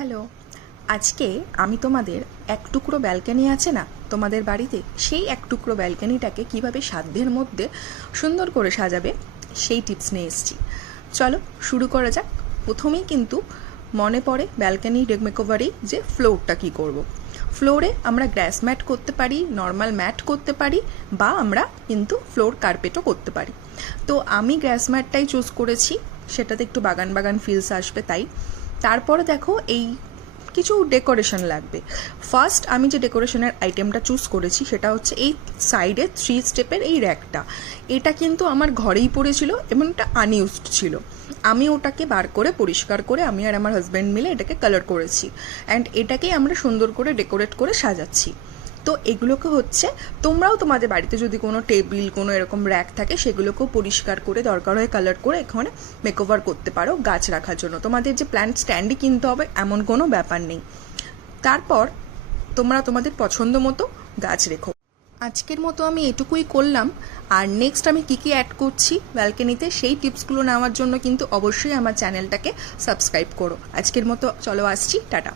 Hello, আজকে আমি তোমাদের এক টুকরো ব্যালকনি আছে না তোমাদের বাড়িতে, সেই এক টুকরো ব্যালকনিটাকে কিভাবে সাধ্যের মধ্যে সুন্দর করে সাজাবে সেই টিপস নিয়ে এসেছি। চলো শুরু করা যাক। প্রথমেই কিন্তু মনে পড়ে ব্যালকনি মেকওভারেই যে ফ্লোরটা কি করব। ফ্লোরে আমরা গ্রাস ম্যাট করতে পারি, নর্মাল ম্যাট করতে পারি, বা আমরা কিন্তু ফ্লোর কার্পেটও করতে পারি। তো আমি গ্রাস ম্যাটটাই চুজ করেছি, সেটাতে একটু বাগান বাগান ফিলস আসবে তাই। তারপরে দেখো এই কিছু ডেকোরেশন লাগবে। ফার্স্ট আমি যে ডেকোরেশনের আইটেমটা চুজ করেছি সেটা হচ্ছে এই সাইডে 3 স্টেপের এই র্যাকটা। এটা কিন্তু আমার ঘরেই পড়েছিল এবং এটা আনইউজড ছিল। আমি ওটাকে বার করে পরিষ্কার করে আমি আর আমার হাজব্যান্ড মিলে এটাকে কালার করেছি, অ্যান্ড এটাকেই আমরা সুন্দর করে ডেকোরেট করে সাজাচ্ছি। তো এগুলোকে হচ্ছে তোমরাও তোমাদের বাড়িতে যদি কোনো টেবিল কোনো এরকম র্যাক থাকে সেগুলোকেও পরিষ্কার করে দরকার হয় কালার করে এখানে মেকওভার করতে পারো গাছ রাখার জন্য। তোমাদের যে প্ল্যান্ট স্ট্যান্ডই কিনতে হবে এমন কোনো ব্যাপার নেই। তারপর তোমরা তোমাদের পছন্দ মতো গাছ রেখো। আজকের মতো আমি এটুকুই করলাম। আর নেক্সট আমি কী কী অ্যাড করছি ব্যালকনিতে সেই টিপসগুলো নেওয়ার জন্য কিন্তু অবশ্যই আমার চ্যানেলটাকে সাবস্ক্রাইব করো। আজকের মতো চলো আসছি, টাটা।